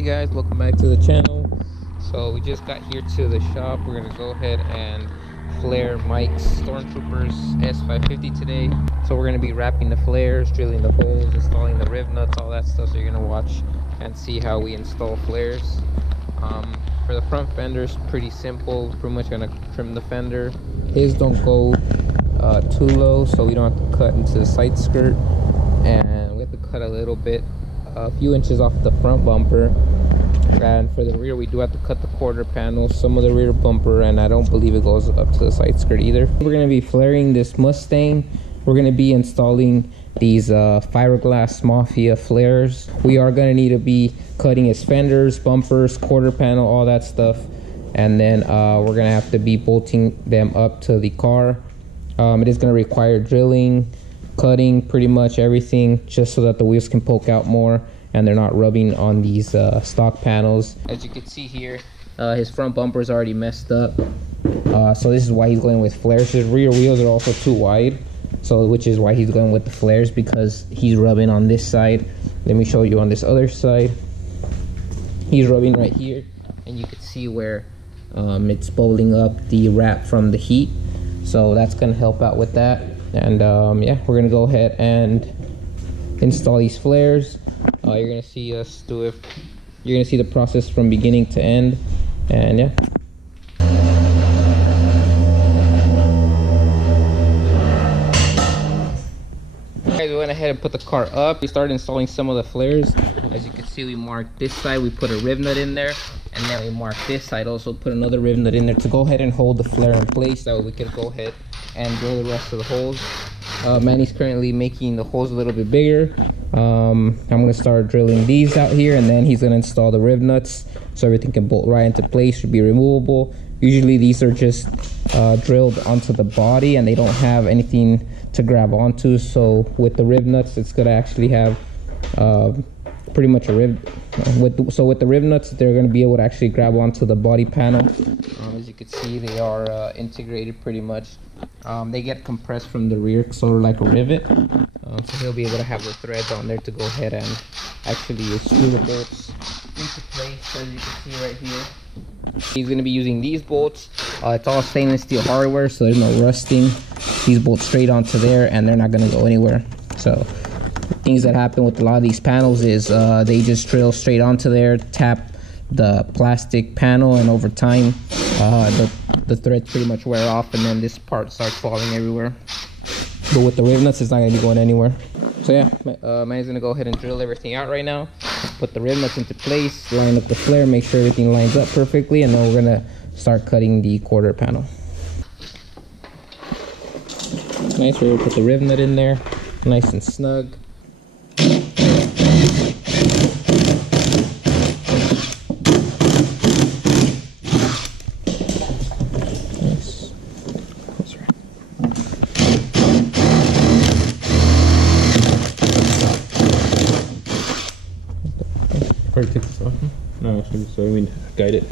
Hey guys, welcome back to the channel. So we just got here to the shop. We're gonna go ahead and flare Mike's stormtroopers S550 today. So we're gonna be wrapping the flares, drilling the holes, installing the riv nuts, all that stuff. So you're gonna watch and see how we install flares. For the front fenders, pretty simple. Pretty much gonna trim the fender. His don't go too low, so we don't have to cut into the side skirt, and we have to cut a little bit, a few inches off the front bumper. And for the rear, we do have to cut the quarter panel, some of the rear bumper, and I don't believe it goes up to the side skirt either. We're going to be flaring this Mustang. We're going to be installing these fiberglass mafia flares. We are going to need to be cutting his fenders, bumpers, quarter panel, all that stuff, and then we're going to have to be bolting them up to the car. It is going to require drilling, cutting, pretty much everything, just so that the wheels can poke out more and they're not rubbing on these stock panels. As you can see here, his front bumper is already messed up, so this is why he's going with flares. His rear wheels are also too wide, so which is why he's going with the flares, because he's rubbing on this side. Let me show you on this other side. He's rubbing right here, and you can see where it's bowling up the wrap from the heat, so that's going to help out with that. And yeah, we're gonna go ahead and install these flares. You're gonna see us do it. You're gonna see the process from beginning to end, and yeah. Guys, we went ahead and put the car up. We started installing some of the flares. As you can see, we marked this side, we put a riv nut in there, and then we marked this side, also put another riv nut in there to go ahead and hold the flare in place, so we could go ahead and drill the rest of the holes. Manny's currently making the holes a little bit bigger. I'm gonna start drilling these out here, and then he's gonna install the riv nuts so everything can bolt right into place, should be removable. Usually these are just drilled onto the body and they don't have anything to grab onto, so with the riv nuts it's gonna actually have pretty much a riv. So with the riv nuts, they're going to be able to actually grab onto the body panel. As you can see, they are integrated pretty much. They get compressed from the rear, sort of like a rivet. So he'll be able to have the threads on there to go ahead and actually screw the bolts into place, as you can see right here. He's going to be using these bolts. It's all stainless steel hardware, so there's no rusting. These bolt straight onto there, and they're not going to go anywhere. So things that happen with a lot of these panels is they just drill straight onto there, tap the plastic panel, and over time the threads pretty much wear off, and then this part starts falling everywhere. But with the riv nuts, it's not going to be going anywhere. So yeah, Manny's going to go ahead and drill everything out right now, put the riv nuts into place, line up the flare, make sure everything lines up perfectly, and then we're going to start cutting the quarter panel. Nice, we're going to put the riv nut in there, nice and snug. Take this off? No, actually, so I mean, guide it.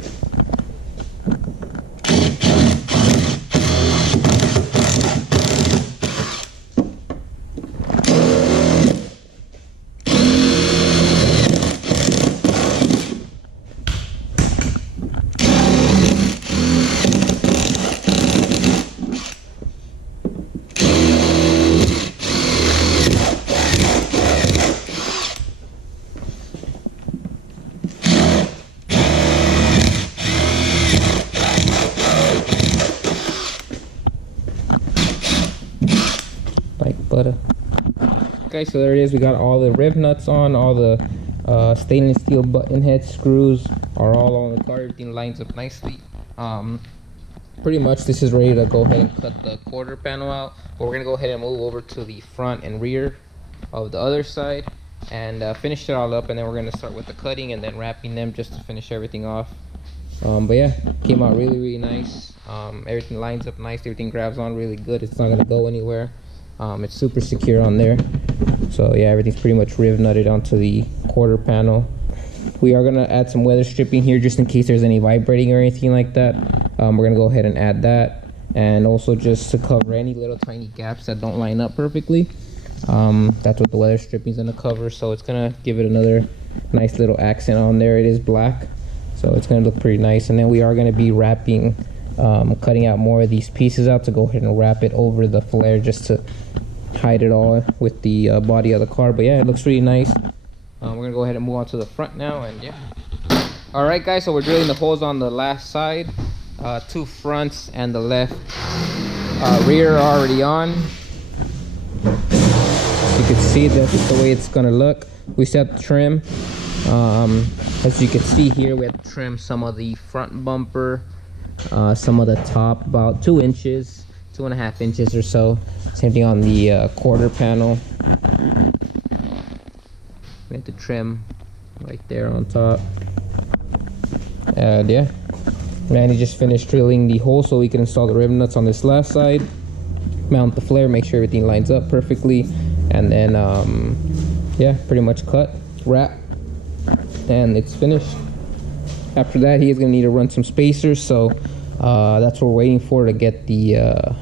Butter. Okay, so there it is. We got all the riv nuts on, all the stainless steel button head screws are all on the car. Everything lines up nicely. Pretty much this is ready to go ahead and cut the quarter panel out, but we're gonna go ahead and move over to the front and rear of the other side and finish it all up, and then we're gonna start with the cutting and then wrapping them just to finish everything off. But yeah, came out really nice. Everything lines up nice, everything grabs on really good. It's not gonna go anywhere. It's super secure on there. So yeah, everything's pretty much riv nutted onto the quarter panel. We are gonna add some weather stripping here just in case there's any vibrating or anything like that. We're gonna go ahead and add that, and also just to cover any little tiny gaps that don't line up perfectly. That's what the weather stripping is gonna cover, so it's gonna give it another nice little accent on there. It is black, so it's gonna look pretty nice. And then we are gonna be wrapping, cutting out more of these pieces out to go ahead and wrap it over the flare just to hide it all with the body of the car. But yeah, it looks really nice. We're gonna go ahead and move on to the front now, and yeah. All right, guys, so we're drilling the holes on the last side. 2 fronts and the left rear are already on. You can see that's the way it's gonna look. We still have to trim. As you can see here, we have to trim some of the front bumper, some of the top, about 2 inches, 2.5 inches or so. Same thing on the quarter panel. We have to trim right there on top. And yeah, Manny just finished drilling the hole so we can install the rib nuts on this last side, mount the flare, make sure everything lines up perfectly, and then yeah, pretty much cut, wrap, and it's finished. After that, he is gonna need to run some spacers, so that's what we're waiting for, to get the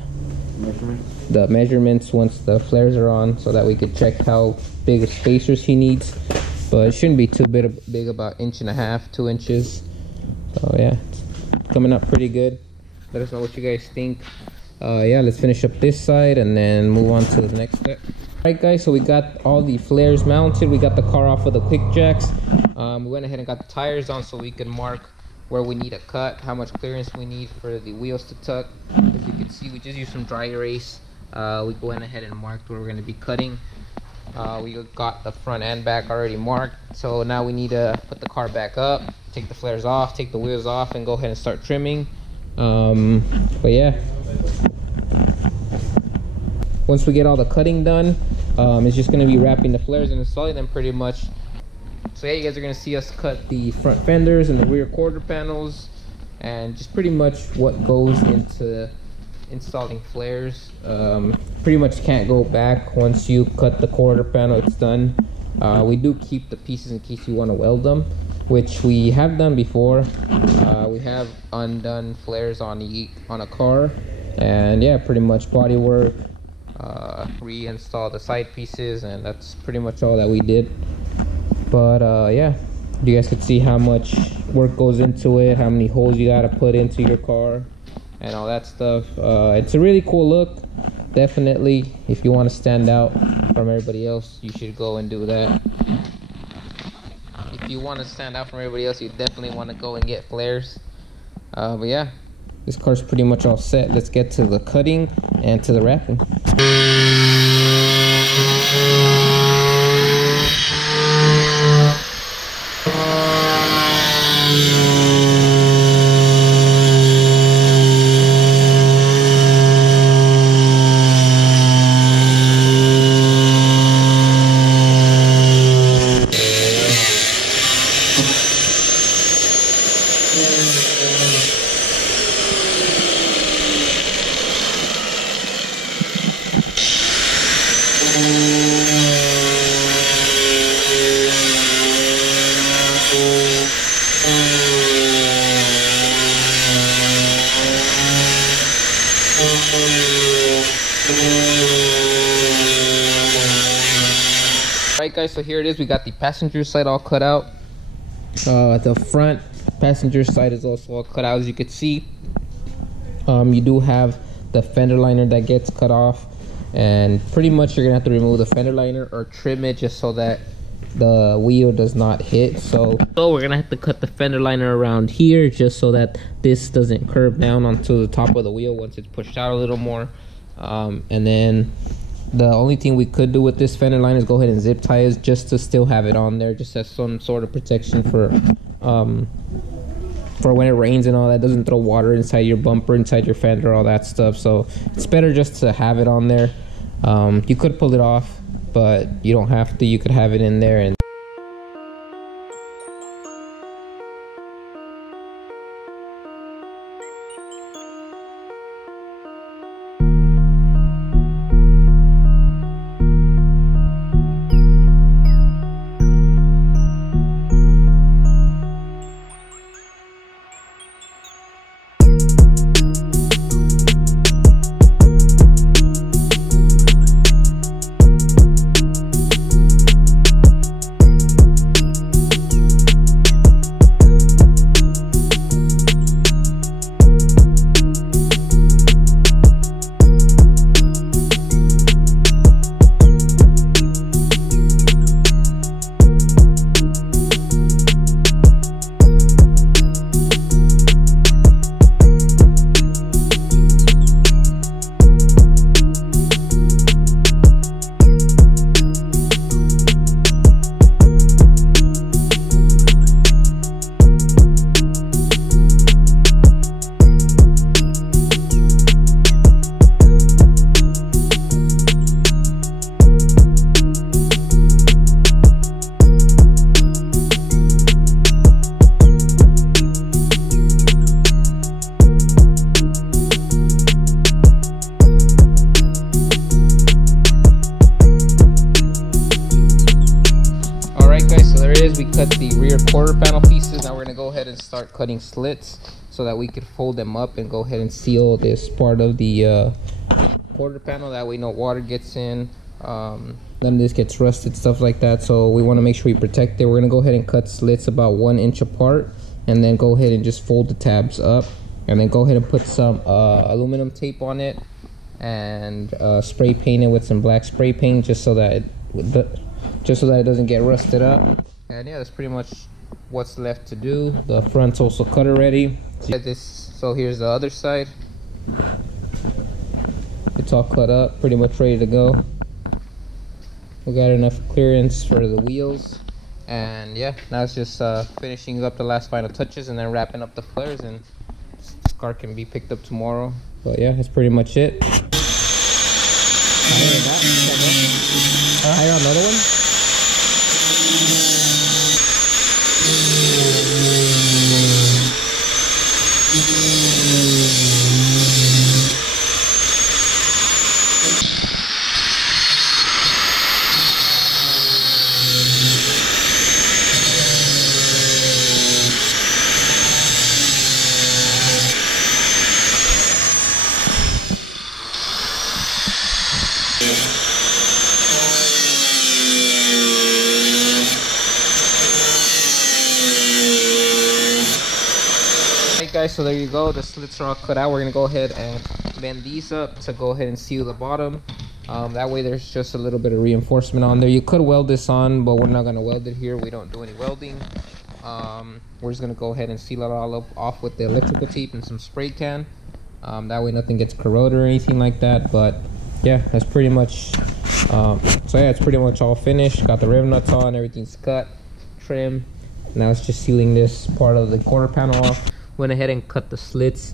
measurements once the flares are on, so that we could check how big of spacers he needs. But it shouldn't be too big, about 1.5 to 2 inches. So yeah, it's coming up pretty good. Let us know what you guys think. Yeah, let's finish up this side and then move on to the next step. Alright guys, so we got all the flares mounted. We got the car off of the quick jacks. We went ahead and got the tires on so we can mark where we need a cut, how much clearance we need for the wheels to tuck. As you can see, we just used some dry erase. We went ahead and marked where we're going to be cutting. We got the front and back already marked, so now we need to put the car back up, take the flares off, take the wheels off, and go ahead and start trimming. But yeah, once we get all the cutting done, it's just going to be wrapping the flares and installing them pretty much. So yeah, you guys are going to see us cut the front fenders and the rear quarter panels, and just pretty much what goes into installing flares. Pretty much can't go back once you cut the quarter panel, it's done. We do keep the pieces in case you want to weld them, which we have done before. We have undone flares on a car, and yeah, pretty much body work, reinstall the side pieces, and that's pretty much all that we did. But yeah, you guys could see how much work goes into it, how many holes you got to put into your car and all that stuff. It's a really cool look. Definitely, if you want to stand out from everybody else, you should go and do that. If you want to stand out from everybody else, you definitely want to go and get flares. But yeah, this car's pretty much all set. Let's get to the cutting and to the wrapping. Alright guys, so here it is. We got the passenger side all cut out. The front passenger side is also all cut out, as you can see. You do have the fender liner that gets cut off, and pretty much you're gonna have to remove the fender liner or trim it just so that the wheel does not hit. So we're gonna have to cut the fender liner around here just so that this doesn't curve down onto the top of the wheel once it's pushed out a little more. And then the only thing we could do with this fender liner is go ahead and zip tie it just to still have it on there, just as some sort of protection for when it rains and all that, doesn't throw water inside your bumper, inside your fender, all that stuff. So it's better just to have it on there. You could pull it off, but you don't have to. You could have it in there. And Now we're gonna go ahead and start cutting slits so that we could fold them up and go ahead and seal this part of the quarter panel. That way no water gets in, none of this gets rusted, stuff like that. So we want to make sure we protect it. We're gonna go ahead and cut slits about 1 inch apart, and then go ahead and just fold the tabs up, and then go ahead and put some aluminum tape on it, and spray paint it with some black spray paint just so that it doesn't get rusted up. And yeah, that's pretty much what's left to do. The front's also cut already. So here's the other side. It's all cut up, pretty much ready to go. We got enough clearance for the wheels, and yeah, now it's just finishing up the last final touches and then wrapping up the flares, and this car can be picked up tomorrow. But yeah, that's pretty much it. Hire another one. Guys, so there you go, the slits are all cut out. We're gonna go ahead and bend these up to go ahead and seal the bottom. That way there's just a little bit of reinforcement on there. You could weld this on, but we're not gonna weld it here. We don't do any welding. We're just gonna go ahead and seal it all off with the electrical tape and some spray can. That way nothing gets corroded or anything like that. But yeah, that's pretty much so yeah, it's pretty much all finished. Got the rev nuts on, everything's cut, trim. Now it's just sealing this part of the quarter panel off. Went ahead and cut the slits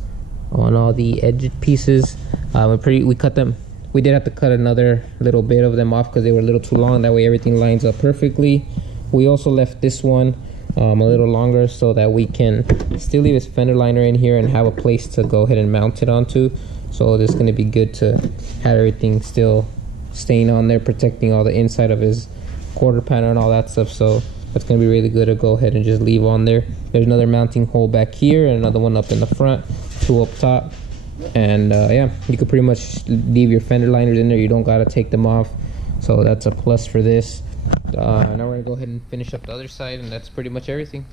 on all the edge pieces. We cut them. We did have to cut another little bit of them off because they were a little too long. That way everything lines up perfectly. We also left this one a little longer so that we can still leave his fender liner in here and have a place to go ahead and mount it onto. So this is going to be good to have everything still staying on there, protecting all the inside of his quarter panel and all that stuff. So that's going to be really good to go ahead and just leave on there. There's another mounting hole back here and another one up in the front, 2 up top. And yeah, you could pretty much leave your fender liners in there. You don't got to take them off. So that's a plus for this. Now we're going to go ahead and finish up the other side, and that's pretty much everything.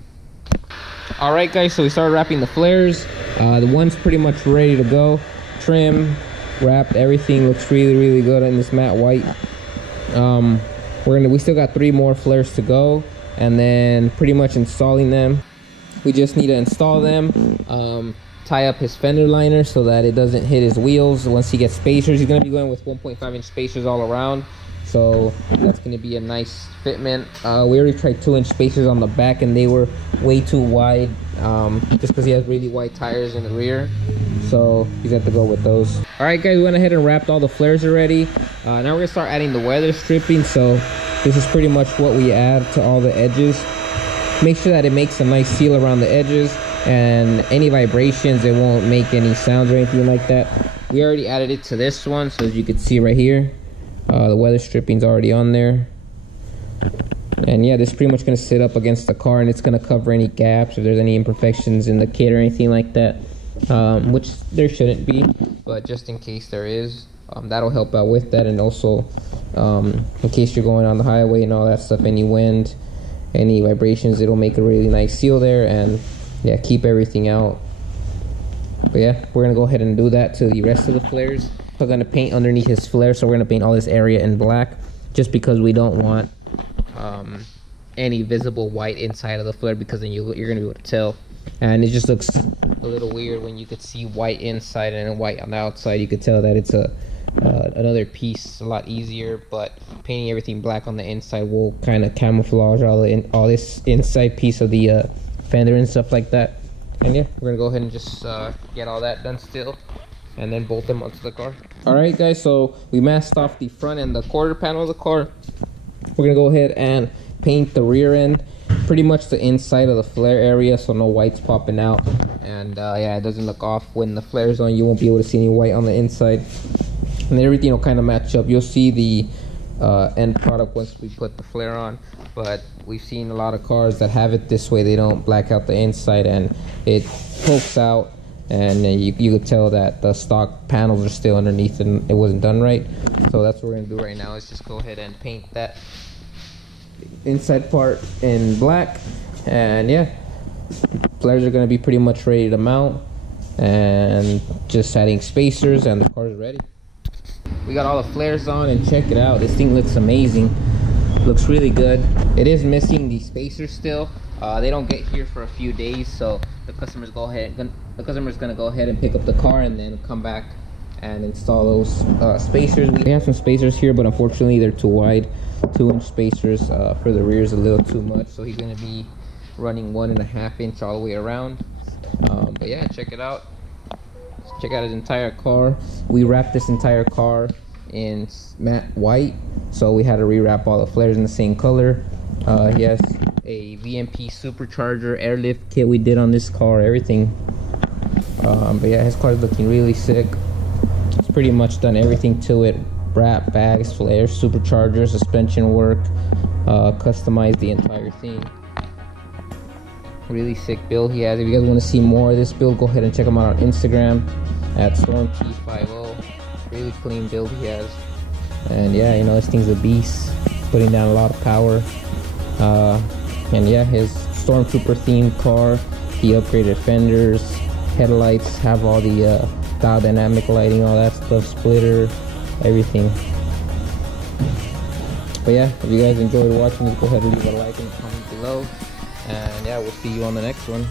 Alright guys, so we started wrapping the flares. The one's pretty much ready to go. Trim, wrapped, everything looks really good in this matte white. We still got 3 more flares to go, and then pretty much installing them. We just need to install them, tie up his fender liner so that it doesn't hit his wheels. Once he gets spacers, he's going to be going with 1.5 inch spacers all around, so that's going to be a nice fitment. We already tried 2-inch spacers on the back and they were way too wide, just because he has really wide tires in the rear, so he's got to go with those. All right guys, we went ahead and wrapped all the flares already. Now we're going to start adding the weather stripping. So this is pretty much what we add to all the edges. Make sure that it makes a nice seal around the edges, and any vibrations, it won't make any sounds or anything like that. We already added it to this one, so as you can see right here, the weather stripping's already on there. And yeah, this is pretty much going to sit up against the car, and it's going to cover any gaps if there's any imperfections in the kit or anything like that, which there shouldn't be, but just in case there is, that'll help out with that. And also in case you're going on the highway and all that stuff, any wind, any vibrations, it'll make a really nice seal there, and yeah, keep everything out. But yeah, we're gonna go ahead and do that to the rest of the flares. We're gonna paint underneath his flare, so we're gonna paint all this area in black, just because we don't want any visible white inside of the flare, because then you're gonna be able to tell, and it just looks a little weird when you could see white inside and white on the outside. You could tell that it's another piece, a lot easier, but painting everything black on the inside will kind of camouflage all this inside piece of the fender and stuff like that. And yeah, we're gonna go ahead and just get all that done still, and then bolt them onto the car. All right guys, so we masked off the front and the quarter panel of the car. We're gonna go ahead and paint the rear end, pretty much the inside of the flare area, so no white's popping out. And yeah, it doesn't look off when the flare's on. You won't be able to see any white on the inside, and then everything will kind of match up. You'll see the end product once we put the flare on. But we've seen a lot of cars that have it this way. They don't black out the inside and it pokes out, and you could tell that the stock panels are still underneath and it wasn't done right. So that's what we're gonna do right now, is just go ahead and paint that inside part in black. And yeah, flares are gonna be pretty much ready to mount, and just adding spacers and the car is ready. We got all the flares on, and check it out, this thing looks amazing. Looks really good. It is missing the spacers still. They don't get here for a few days, so the customer's gonna go ahead and pick up the car and then come back and install those spacers. We have some spacers here, but unfortunately they're too wide. 2-inch spacers for the rear is a little too much, so he's gonna be running 1.5 inch all the way around. But yeah, check it out. Check out his entire car. We wrapped this entire car in matte white, so we had to rewrap all the flares in the same color. He has a VMP supercharger airlift kit we did on this car, everything. But yeah, his car is looking really sick. It's pretty much done everything to it: wrap, bags, flares, supercharger, suspension work, customized the entire thing. Really sick build he has. If you guys want to see more of this build, go ahead and check him out on Instagram at stormtrooper. Really clean build he has. And yeah, you know, this thing's a beast, putting down a lot of power. And yeah, his stormtrooper themed car, he upgraded fenders, headlights, have all the dial dynamic lighting, all that stuff, splitter, everything. But yeah, if you guys enjoyed watching this, go ahead and leave a like and a comment below. And yeah, we'll see you on the next one.